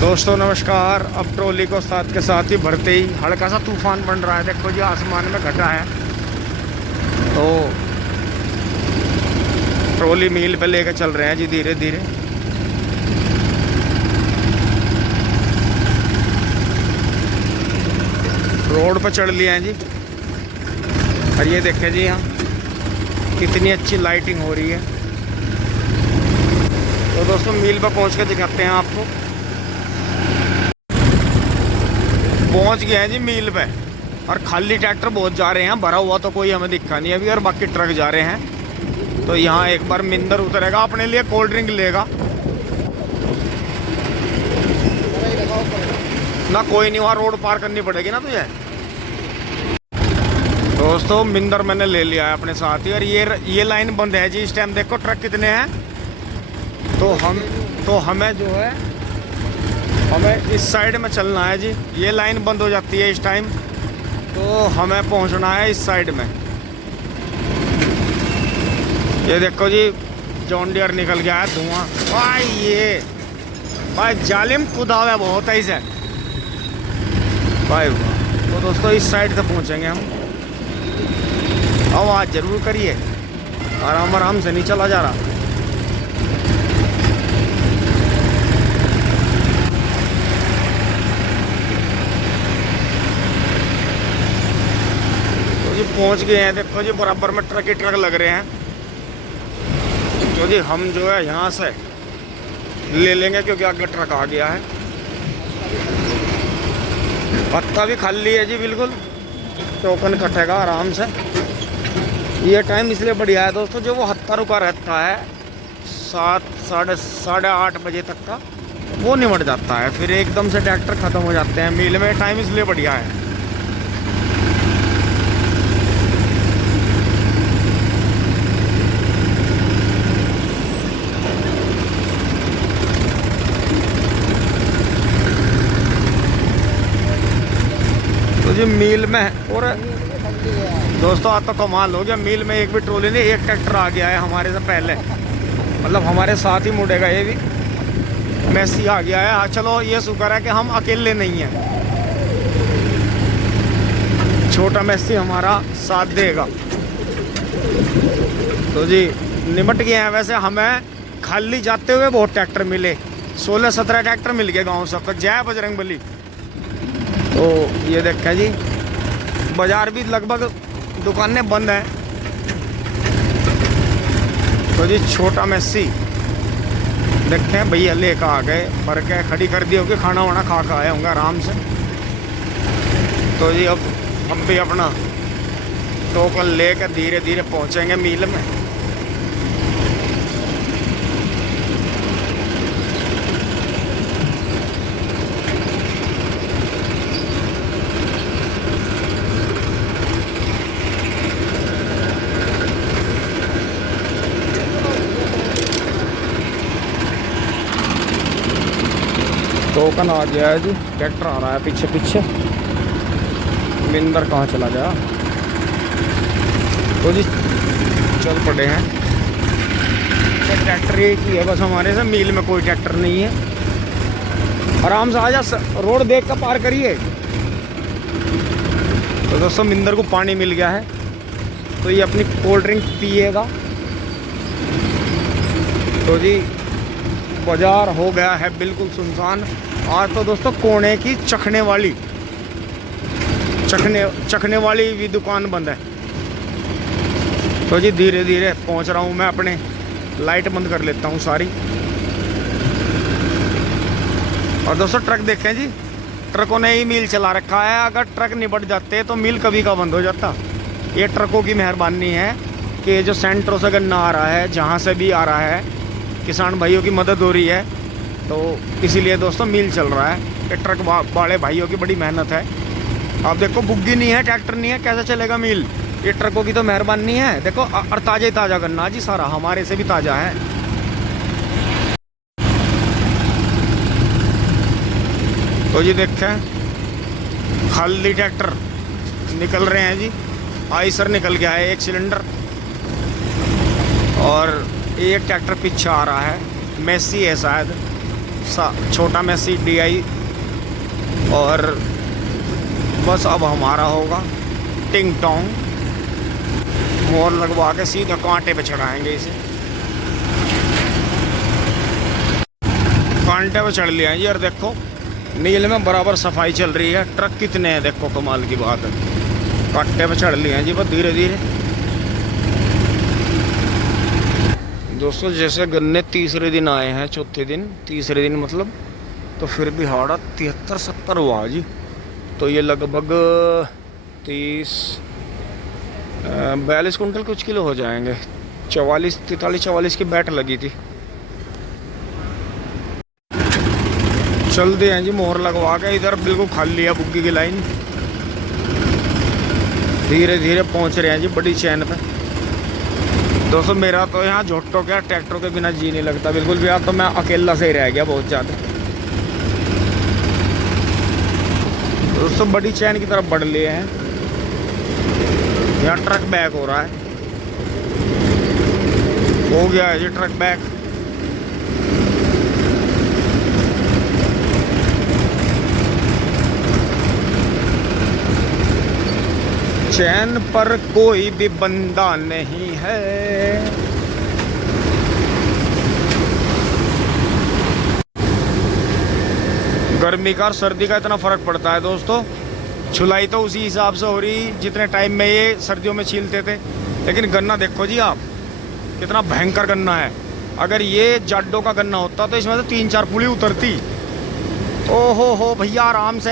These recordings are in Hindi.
दोस्तों नमस्कार। अब ट्रॉली को साथ के साथ ही भरते ही हल्का सा तूफान बन रहा है। देखो जी आसमान में घटा है, तो ट्रॉली मील पे लेके चल रहे हैं जी धीरे धीरे। रोड पर चढ़ लिए हैं जी। और ये देखें जी यहाँ कितनी अच्छी लाइटिंग हो रही है। तो दोस्तों मील पर पहुँच के दिखाते हैं आपको। पहुंच गए हैं जी मील पे, और खाली ट्रैक्टर बहुत जा रहे हैं, भरा हुआ तो कोई हमें दिखा नहीं अभी, और बाकी ट्रक जा रहे हैं। तो यहाँ एक बार मिंदर उतरेगा, अपने लिए कोल्ड ड्रिंक लेगा ना। कोई नहीं, वहाँ रोड पार करनी पड़ेगी ना तुझे। दोस्तों मिंदर मैंने ले लिया है अपने साथ ही, और ये लाइन बंद है जी इस टाइम। देखो ट्रक कितने हैं। तो हमें जो है हमें इस साइड में चलना है जी। ये लाइन बंद हो जाती है इस टाइम, तो हमें पहुंचना है इस साइड में। ये देखो जी जॉन डियर निकल गया है धुआं। भाई ये भाई जालिम खुदा हुआ बहुत है इसे भाई। तो दोस्तों इस साइड से पहुंचेंगे हम। आवाज़ जरूर करिए, आराम आराम से नहीं चला जा रहा। पहुंच गए हैं। देखो जी बराबर में ट्रक ही ट्रक लग रहे हैं। तो जी हम जो है यहाँ से ले लेंगे, क्योंकि आगे ट्रक आ गया है। पत्ता भी खाली है जी बिल्कुल, टोकन कटेगा आराम से। ये टाइम इसलिए बढ़िया है दोस्तों, जो वो हत्ता रुका रहता है 7 साढ़े 8 बजे तक का, वो निमट जाता है। फिर एकदम से ट्रैक्टर ख़त्म हो जाते हैं मील में। टाइम इसलिए बढ़िया है। जी मील में, और दोस्तों आज तो कमाल हो गया, मील में एक भी ट्रॉली नहीं, एक ट्रैक्टर आ गया है हमारे से पहले। मतलब हमारे साथ ही मुड़ेगा ये भी। मैसी आ गया है। हाँ चलो ये शुक्र है कि हम अकेले नहीं हैं, छोटा मैसी हमारा साथ देगा। तो जी निमट गए हैं। वैसे हमें खाली जाते हुए बहुत ट्रैक्टर मिले, 16-17 ट्रैक्टर मिल गए गाँव सबको। जय बजरंगबली। तो ये देखा जी बाजार भी लगभग दुकानें बंद हैं। तो जी छोटा मैसी देखें भैया लेकर आ गए, भर के खड़ी कर दी होगी, खाना वाना खा आए होंगे आराम से। तो जी अब हम भी अपना टोकन लेकर धीरे धीरे पहुंचेंगे मील में। टोकन आ गया है जी, ट्रैक्टर आ रहा है पीछे पीछे। मिंदर कहाँ चला गया। तो जी चल पड़े हैं। ट्रैक्टर एक ही है बस हमारे से, मील में कोई ट्रैक्टर नहीं है। आराम से आ जा, रोड देख कर पार करिए। तो दोस्तों मिंदर को पानी मिल गया है, तो ये अपनी कोल्ड ड्रिंक पिएगा। तो जी बाजार हो गया है बिल्कुल सुनसान। आज तो दोस्तों कोने की चखने वाली भी दुकान बंद है। तो जी धीरे धीरे पहुंच रहा हूं मैं अपने। लाइट बंद कर लेता हूं सारी। और दोस्तों ट्रक देखें जी, ट्रकों ने ही मील चला रखा है। अगर ट्रक निपट जाते तो मील कभी का बंद हो जाता। ये ट्रकों की मेहरबानी है कि जो सेंटरों से गन्ना आ रहा है, जहाँ से भी आ रहा है, किसान भाइयों की मदद हो रही है। तो इसीलिए दोस्तों मील चल रहा है। ये ट्रक वाले भाइयों की बड़ी मेहनत है। आप देखो बुग्गी नहीं है, ट्रैक्टर नहीं है, कैसे चलेगा मील। ये ट्रकों की तो मेहरबानी है। देखो और ताज़ा ही ताज़ा गन्ना जी, सारा हमारे से भी ताज़ा है। तो जी देखें खाली ट्रैक्टर निकल रहे हैं जी। आइसर निकल गया है 1 सिलेंडर, और एक ट्रैक्टर पीछे आ रहा है, मैसी है शायद, छोटा मैसी DI। और बस अब हमारा होगा टिंग टोंग, मोर लगवा के सीधा कांटे पे चढ़ाएंगे इसे। कांटे पे चढ़ लिया जी। और देखो नील में बराबर सफाई चल रही है। ट्रक कितने हैं देखो, कमाल की बात है। कांटे पे चढ़ लिए हैं जी बस धीरे धीरे। दोस्तों जैसे गन्ने तीसरे दिन आए हैं, चौथे दिन, तीसरे दिन मतलब, तो फिर भी हाड़ा 73-70 हुआ जी। तो ये लगभग 42 कुंटल कुछ किलो हो जाएंगे। 44 की बैट लगी थी। चल दिए हैं जी मोहर लगवा के। इधर बिल्कुल खाली है बुग्गी की लाइन। धीरे धीरे पहुंच रहे हैं जी बड़ी चैन पे। दोस्तों मेरा तो यहाँ झोटो क्या ट्रैक्टर के बिना जी नहीं लगता बिल्कुल भी। अब तो मैं अकेला से ही रह गया बहुत ज़्यादा। दोस्तों बड़ी चैन की तरफ बढ़ लिए हैं। यहाँ ट्रक बैक हो रहा है। हो गया है जी ट्रक बैक। चैन पर कोई भी बंदा नहीं है। गर्मी का और सर्दी का इतना फर्क पड़ता है दोस्तों। छुलाई तो उसी हिसाब से हो रही जितने टाइम में ये सर्दियों में छीलते थे। लेकिन गन्ना देखो जी आप, कितना भयंकर गन्ना है। अगर ये जाडो का गन्ना होता तो इसमें से 3-4 पुली उतरती। ओहो हो भैया आराम से,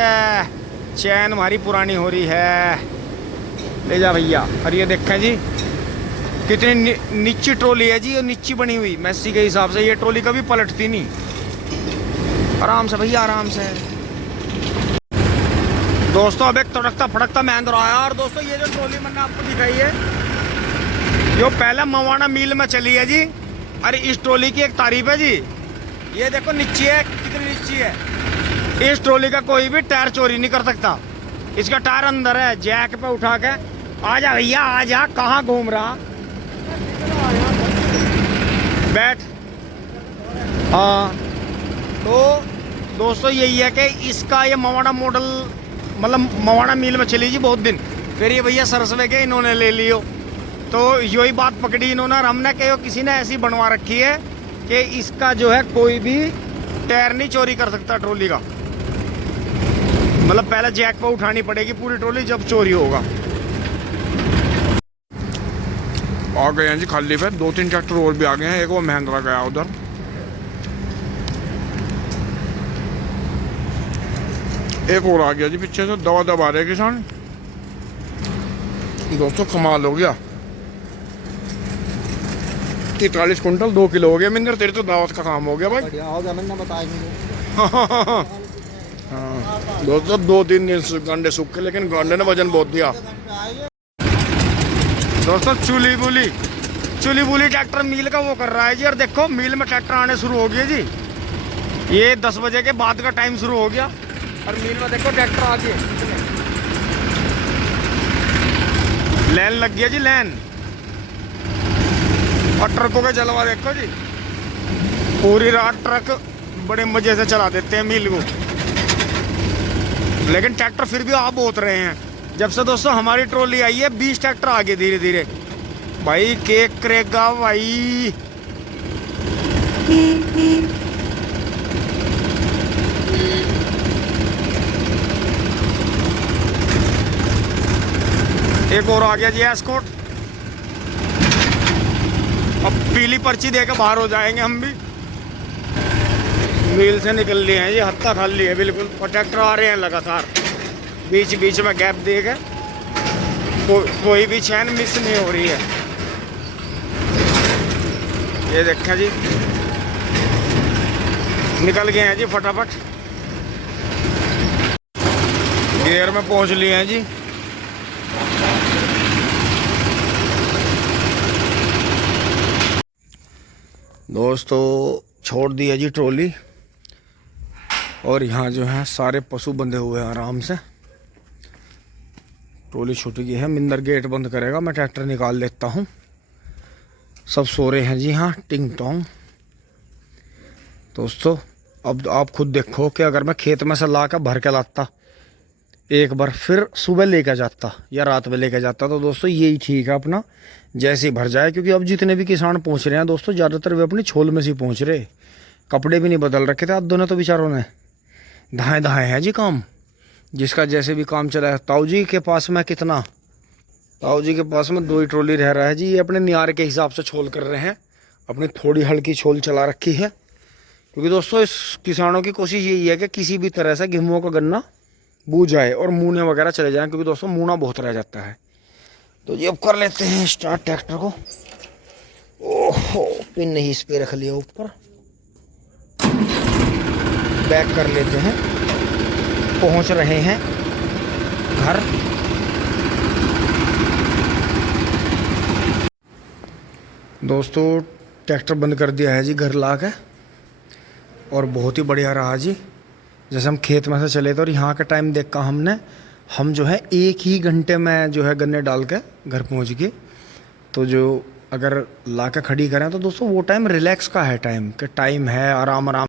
चैन हमारी पुरानी हो रही है। ले जा भैया। और ये देखें जी कितनी नीची ट्रॉली है जी, ये नीची बनी हुई मैसी के हिसाब से। ये ट्रॉली कभी पलटती नहीं। आराम से भैया आराम से। दोस्तों अब एक तड़कता फड़कता महिंद्रा आया। और दोस्तों ये जो ट्रॉली मैंने आपको दिखाई है, ये पहले मवाना मिल में चली है जी। अरे इस ट्रॉली की एक तारीफ है जी। ये देखो नीची है, कितनी नीची है। इस ट्रॉली का कोई भी टायर चोरी नहीं कर सकता। इसका टायर अंदर है, जैक पे उठा के आजा भैया आजा। कहाँ घूम रहा, बैठ। हाँ तो दोस्तों यही है कि इसका ये मवाना मॉडल मतलब मवाना मिल में चली जी बहुत दिन। फिर ये भैया सरसवे के इन्होंने ले लियो। तो यही बात पकड़ी इन्होंने। और हमने कहो किसी ने ऐसी बनवा रखी है कि इसका जो है कोई भी टायर नहीं चोरी कर सकता ट्रॉली का। मतलब पहले जैक पर उठानी पड़ेगी पूरी ट्रॉली, जब चोरी होगा। आ गए हैं जी खाली पे। 2-3 ट्रैक्टर और भी आ गए हैं। एक वो महिंद्रा गया उधर। एक और आ गया जी पीछे से, दवा दबा रहे किसान। दोस्तों कमाल हो गया। 43 कुंटल 2 किलो हो गया। मिंदर तेरे तो दावत का काम हो गया भाई। हाँ दोस्तों 2-3 दिन गांडे सूख के, लेकिन गांडे ने वजन बहुत दिया। दोस्तों चुली बुली ट्रैक्टर मील का वो कर रहा है जी। और देखो मील में ट्रैक्टर आने शुरू हो गए जी। ये 10 बजे के बाद का टाइम शुरू हो गया। और मील में देखो ट्रैक्टर आ गए। लैन लग गया जी, लैन। और ट्रकों का जलवा देखो जी। पूरी रात ट्रक बड़े मजे से चला देते हैं मील को। लेकिन ट्रैक्टर फिर भी आ बहुत रहे हैं। जब से दोस्तों हमारी ट्रॉली आई है 20 ट्रैक्टर आगे धीरे धीरे। भाई केक करेगा भाई। एक और आ गया जी एस्कॉर्ट। अब पीली पर्ची देकर बाहर हो जाएंगे हम भी। मील से निकल लिए हैं जी, हत्ता खाली है बिल्कुल। और ट्रैक्टर आ रहे हैं लगातार, बीच बीच में गैप दे के। कोई भी चैन मिस नहीं हो रही है। ये देखें जी निकल गए हैं जी फटाफट। गियर में पहुंच लिए हैं जी। दोस्तों छोड़ दी है जी ट्रॉली। और यहाँ जो है सारे पशु बंधे हुए हैं आराम से। ट्रॉली छूट गई है। मिंदर गेट बंद करेगा, मैं ट्रैक्टर निकाल लेता हूँ। सब सो रहे हैं जी हाँ टिंग टोंग। दोस्तों अब आप खुद देखो कि अगर मैं खेत में से ला कर भर के लाता एक बार, फिर सुबह लेकर जाता या रात में लेकर जाता, तो दोस्तों यही ठीक है अपना, जैसे ही भर जाए। क्योंकि अब जितने भी किसान पहुँच रहे हैं दोस्तों, ज़्यादातर वे अपनी छोल में से पहुँच रहे, कपड़े भी नहीं बदल रखे थे अद्दों ने तो बेचारों ने। धाए धाए है जी काम, जिसका जैसे भी काम चला है। ताऊ जी के पास में कितना, ताऊ जी के पास में 2 ही ट्रॉली रह रहा है जी। ये अपने नियार के हिसाब से छोल कर रहे हैं, अपनी थोड़ी हल्की छोल चला रखी है। क्योंकि दोस्तों इस किसानों की कोशिश यही है कि किसी भी तरह से गेहूं का गन्ना बूझ जाए और मूने वगैरह चले जाएं, क्योंकि दोस्तों मूना बहुत रह जाता है। तो ये अब कर लेते हैं स्टार्ट ट्रैक्टर को। ओहो, पिन नहीं इस पे रख लिया ऊपर, बैक कर लेते हैं। पहुंच रहे हैं घर। दोस्तों ट्रैक्टर बंद कर दिया है जी घर ला के, और बहुत ही बढ़िया रहा जी। जैसे हम खेत में से चले थे और यहाँ का टाइम देख कर हम जो है 1 ही घंटे में जो है गन्ने डाल के घर पहुँच गए। तो जो अगर ला के खड़ी करें तो दोस्तों वो टाइम रिलैक्स का है, टाइम है आराम